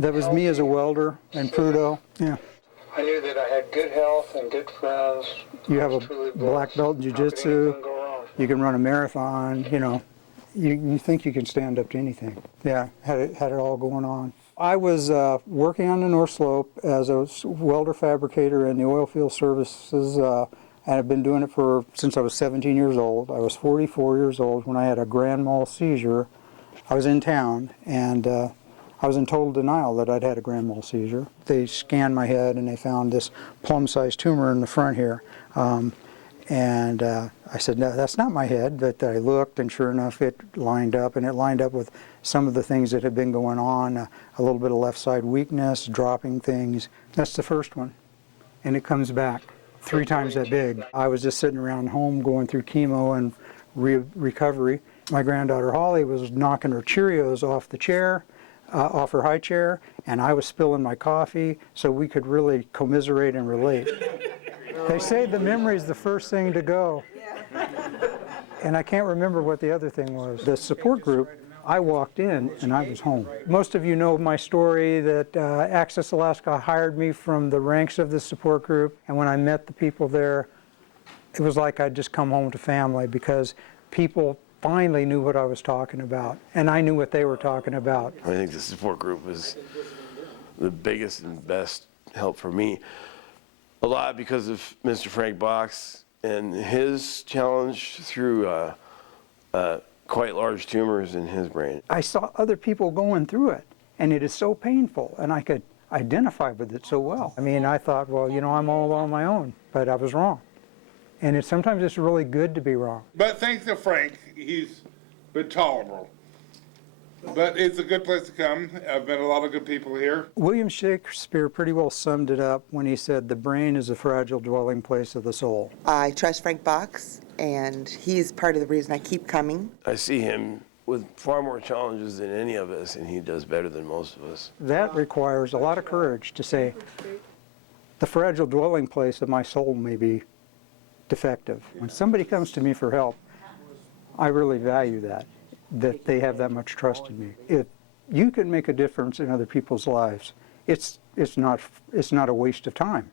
That was me as a welder in Prudhoe. Yeah. I knew that I had good health and good friends. You have a black belt in jiu-jitsu. You can run a marathon. You know, you think you can stand up to anything. Yeah, had it all going on. I was working on the North Slope as a welder fabricator in the oil field services, and I've been doing it since I was 17 years old. I was 44 years old when I had a grand mal seizure. I was in town, and I was in total denial that I'd had a grand mal seizure. They scanned my head, and they found this plum-sized tumor in the front here. I said, no, that's not my head, but I looked, and sure enough, it lined up, and it lined up with some of the things that had been going on, a little bit of left side weakness, dropping things. That's the first one, and it comes back 3 times that big. I was just sitting around home going through chemo and recovery. My granddaughter Holly was knocking her Cheerios off the chair, off her high chair, and I was spilling my coffee, so we could really commiserate and relate. They say the memory is the first thing to go. And I can't remember what the other thing was. The support group, I walked in and I was home. Most of you know my story that Access Alaska hired me from the ranks of the support group, and when I met the people there, it was like I'd just come home to family because people finally knew what I was talking about, and I knew what they were talking about. I think the support group is the biggest and best help for me. A lot because of Mr. Frank Box and his challenge through quite large tumors in his brain. I saw other people going through it, and it is so painful, and I could identify with it so well. I mean, I thought, well, you know, I'm all on my own, but I was wrong. And sometimes it's really good to be wrong. But thanks to Frank, he's been tolerable. But it's a good place to come. I've met a lot of good people here. William Shakespeare pretty well summed it up when he said, the brain is a fragile dwelling place of the soul. I trust Frank Box, and he's part of the reason I keep coming. I see him with far more challenges than any of us, and he does better than most of us. That requires a lot of courage to say, the fragile dwelling place of my soul may be defective. When somebody comes to me for help, I really value that they have that much trust in me. If you can make a difference in other people's lives, it's not a waste of time.